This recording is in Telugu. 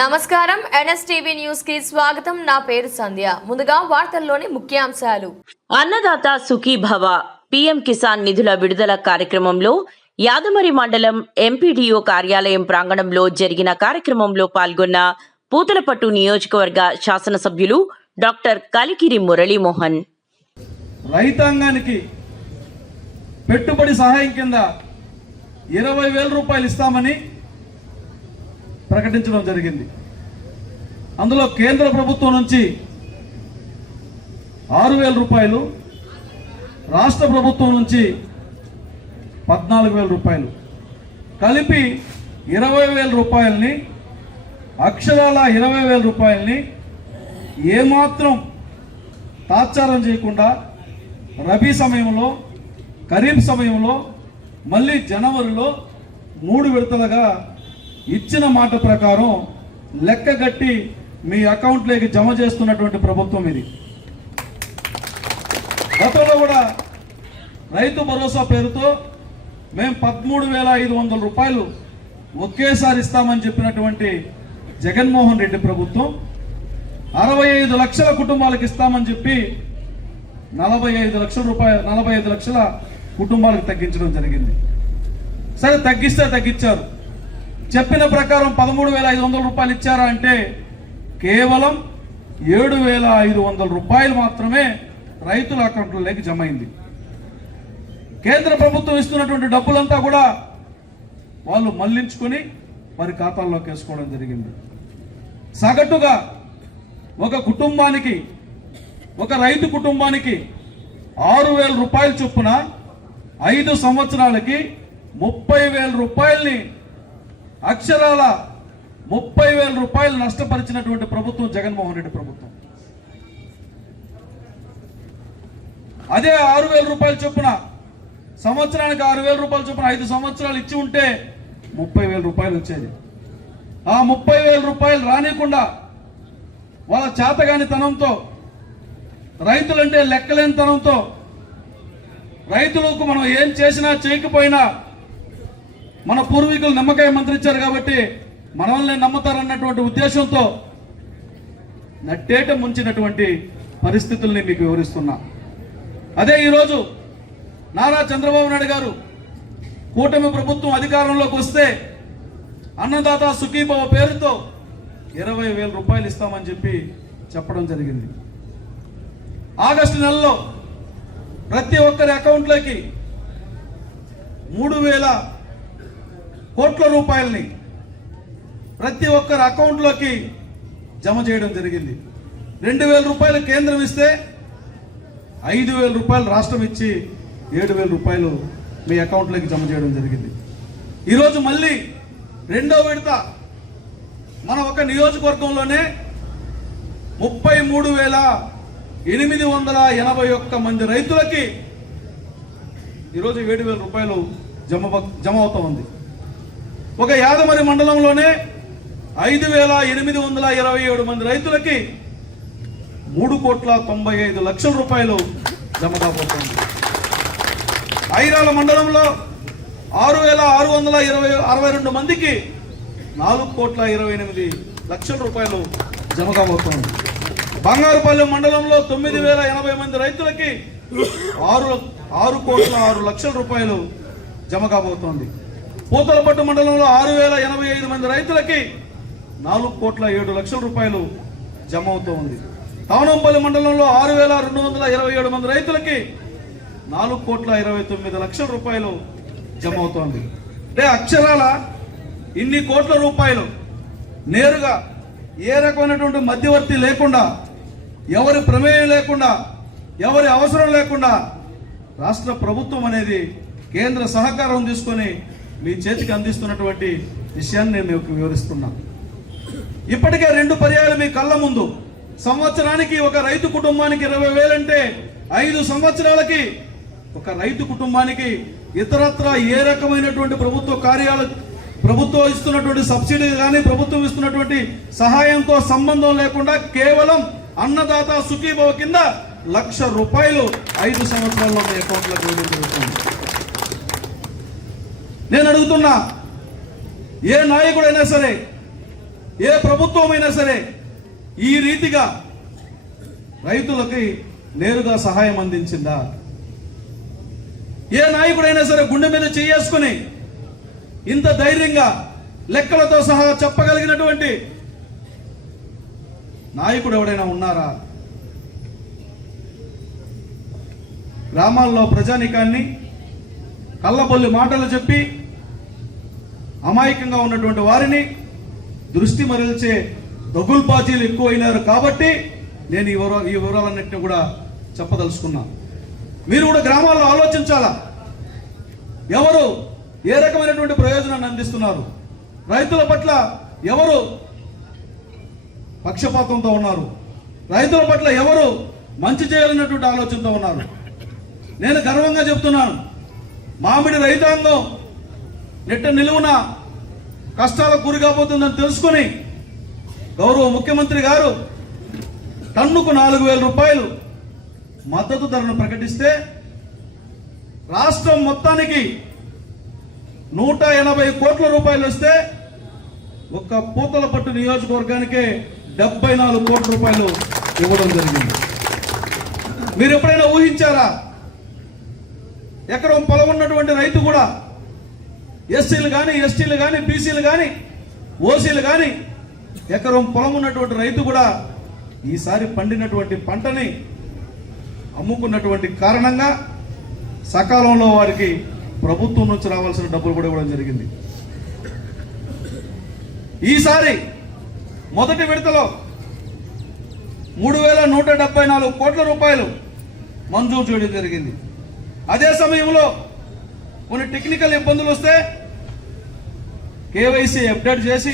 నమస్కారం. ఎన్ఎస్టీవీ న్యూస్కి స్వాగతం. నా పేరు సంధ్య. ముందుగా వార్తల్లోని ముఖ్యాంశాలు. అన్నదాత సుఖీభవ పీఎం కిసాన్ నిధుల విడుదల కార్యక్రమంలో యాదమరి మండలం ఎంపీడీఓ కార్యాలయం ప్రాంగణంలో జరిగిన కార్యక్రమంలో పాల్గొన్న పూతలపట్టు నియోజకవర్గ శాసనసభ్యులు డాక్టర్ కలికిరి మురళీమోహన్. రైతాంగానికి పెట్టుబడి సహాయం కింద ఇరవై వేల రూపాయలు ఇస్తామని ప్రకటించడం జరిగింది. అందులో కేంద్ర ప్రభుత్వం నుంచి ఆరు వేల రూపాయలు రాష్ట్ర ప్రభుత్వం నుంచి పద్నాలుగు వేల రూపాయలు. కలిపి ఇరవై వేల రూపాయలని అక్షరాల ఇరవై వేల రూపాయలని ఏమాత్రం తాత్సారం చేయకుండా రబీ సమయంలో ఖరీఫ్ సమయంలో మళ్ళీ జనవరిలో మూడు విడతలుగా ఇచ్చిన మాట ప్రకారం లెక్క కట్టి మీ అకౌంట్లోకి జమ చేస్తున్నటువంటి ప్రభుత్వం ఇది. గతంలో కూడా రైతు భరోసా పేరుతో మేము పదమూడు వేల ఐదు వందల రూపాయలు ఒకేసారి ఇస్తామని చెప్పినటువంటి జగన్మోహన్ రెడ్డి ప్రభుత్వం అరవై ఐదు లక్షల కుటుంబాలకు ఇస్తామని చెప్పి నలభై ఐదు లక్షల రూపాయలు నలభై ఐదు లక్షల కుటుంబాలకు తగ్గించడం జరిగింది. సరే తగ్గిస్తే తగ్గించారు. చెప్పిన ప్రకారం పదమూడు వేల ఐదు వందల రూపాయలు ఇచ్చారా అంటే కేవలం ఏడు వేల ఐదు వందల రూపాయలు మాత్రమే రైతుల అకౌంట్లలోకి జమ అయింది. కేంద్ర ప్రభుత్వం ఇస్తున్నటువంటి డబ్బులంతా కూడా వాళ్ళు మళ్ళించుకొని వారి ఖాతాల్లోకి వేసుకోవడం జరిగింది. సగటుగా ఒక కుటుంబానికి ఒక రైతు కుటుంబానికి ఆరు వేల రూపాయల చొప్పున ఐదు సంవత్సరాలకి ముప్పై వేల రూపాయల్ని అక్షరాల ముప్పై వేల రూపాయలు నష్టపరిచినటువంటి ప్రభుత్వం జగన్మోహన్ రెడ్డి ప్రభుత్వం. అదే ఆరు వేల రూపాయల చొప్పున సంవత్సరానికి ఆరు వేల రూపాయల చొప్పున ఐదు సంవత్సరాలు ఇచ్చి ఉంటే ముప్పై వేల రూపాయలు వచ్చేది. ఆ ముప్పై వేల రూపాయలు రానియకుండా వాళ్ళ చేతగాని తనంతో రైతులంటే లెక్కలేని తనంతో రైతులకు మనం ఏం చేసినా చేయకపోయినా మన పూర్వీకులు నిమ్మకాయ మంత్రించారు కాబట్టి మనల్ని నమ్ముతారన్నటువంటి ఉద్దేశంతో నట్టేట ముంచినటువంటి పరిస్థితుల్ని మీకు వివరిస్తున్నా. అదే ఈరోజు నారా చంద్రబాబు నాయుడు గారు కూటమి ప్రభుత్వం అధికారంలోకి వస్తే అన్నదాత సుఖీభవ పేరుతో ఇరవై వేల రూపాయలు ఇస్తామని చెప్పి చెప్పడం జరిగింది. ఆగస్టు నెలలో ప్రతి ఒక్కరి అకౌంట్లోకి మూడు వేల కోట్ల రూపాయలని ప్రతి ఒక్కరి అకౌంట్లోకి జమ చేయడం జరిగింది. రెండు వేల రూపాయలు కేంద్రం ఇస్తే ఐదు వేల రూపాయలు రాష్ట్రం ఇచ్చి ఏడు వేల రూపాయలు మీ అకౌంట్లోకి జమ చేయడం జరిగింది. ఈరోజు మళ్ళీ రెండో విడత మన ఒక నియోజకవర్గంలోనే ముప్పై మూడు వేల ఎనిమిది వందల ఎనభై ఒక్క మంది రైతులకి ఈరోజు ఏడు వేల రూపాయలు జమ జమ అవుతా ఉంది. ఒక యాదమరి మండలంలోనే ఐదు వేల ఎనిమిది వందల ఇరవై ఏడు మంది రైతులకి మూడు కోట్ల తొంభై ఐదు లక్షల రూపాయలు జమ కాబోతోంది. ఐరాల మండలంలో ఆరు వేల ఆరు వందల ఇరవై అరవై రెండు మందికి నాలుగు కోట్ల ఇరవై ఎనిమిది లక్షల రూపాయలు జమ కాబోతోంది. బంగారుపల్లి మండలంలో తొమ్మిది వేల ఎనభై మంది రైతులకి ఆరు ఆరు కోట్ల ఆరు లక్షల రూపాయలు జమ కాబోతోంది. పూతలపట్టు మండలంలో ఆరు వేల ఎనభై ఐదు మంది రైతులకి నాలుగు కోట్ల ఏడు లక్షల రూపాయలు జమ అవుతోంది తవనంపల్లి మండలంలో ఆరు వేల రెండు వందల ఇరవై ఏడు మంది రైతులకి నాలుగు కోట్ల ఇరవై తొమ్మిది లక్షల రూపాయలు జమ అవుతోంది. అంటే అక్షరాల ఇన్ని కోట్ల రూపాయలు నేరుగా ఏ రకమైనటువంటి మధ్యవర్తి లేకుండా ఎవరి ప్రమేయం లేకుండా ఎవరి అవసరం లేకుండా రాష్ట్ర ప్రభుత్వం అనేది కేంద్ర సహకారం తీసుకొని మీ చేతికి అందిస్తున్నటువంటి విషయాన్ని నేను మీకు వివరిస్తున్నా. ఇప్పటికే రెండు పర్యాయాలు మీ కళ్ళ ముందు. సంవత్సరానికి ఒక రైతు కుటుంబానికి ఇరవై వేలంటే ఐదు సంవత్సరాలకి ఒక రైతు కుటుంబానికి ఇతరత్ర ఏ రకమైనటువంటి ప్రభుత్వ కార్యాలు ప్రభుత్వం ఇస్తున్నటువంటి సబ్సిడీ కానీ ప్రభుత్వం ఇస్తున్నటువంటి సహాయంతో సంబంధం లేకుండా కేవలం అన్నదాత సుఖీభవ కింద లక్ష రూపాయలు ఐదు సంవత్సరాల్లో మీ అకౌంట్లోకి వేయడం జరుగుతుంది నేను అడుగుతున్నా ఏ నాయకుడైనా సరే ఏ ప్రభుత్వమైనా సరే ఈ రీతిగా రైతులకి నేరుగా సహాయం అందించిందా? ఏ నాయకుడైనా సరే గుండె మీద చేసుకుని ఇంత ధైర్యంగా లెక్కలతో సహా చెప్పగలిగినటువంటి నాయకుడు ఎవడైనా ఉన్నారా? గ్రామాల్లో ప్రజానికాన్ని కళ్ళబొల్లి మాటలు చెప్పి అమాయకంగా ఉన్నటువంటి వారిని దృష్టి మరల్చే దగుల్బాజీలు ఎక్కువైనారు కాబట్టి నేను ఈ వివరా ఈ వివరాలన్నింటినీ కూడా చెప్పదలుచుకున్నాను మీరు కూడా గ్రామాల్లో ఆలోచించాలా? ఎవరు ఏ రకమైనటువంటి ప్రయోజనాన్ని అందిస్తున్నారు? రైతుల పట్ల ఎవరు పక్షపాతంతో ఉన్నారు? రైతుల పట్ల ఎవరు మంచి చేయాలన్నటువంటి ఆలోచనతో ఉన్నారు? నేను గర్వంగా చెప్తున్నాను. మామిడి రైతాంగం నెట్ట నిలువున కష్టాలకు గురి కాబోతుందని తెలుసుకొని గౌరవ ముఖ్యమంత్రి గారు టన్నుకు నాలుగు వేల రూపాయలు మద్దతు ధరను ప్రకటిస్తే రాష్ట్రం మొత్తానికి నూట ఎనభై కోట్ల రూపాయలు వస్తే ఒక్క పూతల పట్టు నియోజకవర్గానికే డెబ్బై నాలుగు కోట్ల రూపాయలు ఇవ్వడం జరిగింది. మీరు ఎప్పుడైనా ఊహించారా? ఎకరం పొలం ఉన్నటువంటి రైతు కూడా ఎస్సీలు కానీ ఎస్టీలు కానీ బీసీలు కానీ ఓసీలు కానీ ఎకరం పొలం ఉన్నటువంటి రైతు కూడా ఈసారి పండినటువంటి పంటని అమ్ముకున్నటువంటి కారణంగా సకాలంలో వారికి ప్రభుత్వం నుంచి రావాల్సిన డబ్బులు కూడా ఇవ్వడం జరిగింది. ఈసారి మొదటి విడతలో మూడు వేల నూట డెబ్బై నాలుగు కోట్ల రూపాయలు మంజూరు చేయడం జరిగింది. అదే సమయంలో కొన్ని టెక్నికల్ ఇబ్బందులు వస్తే కేవైసీ అప్డేట్ చేసి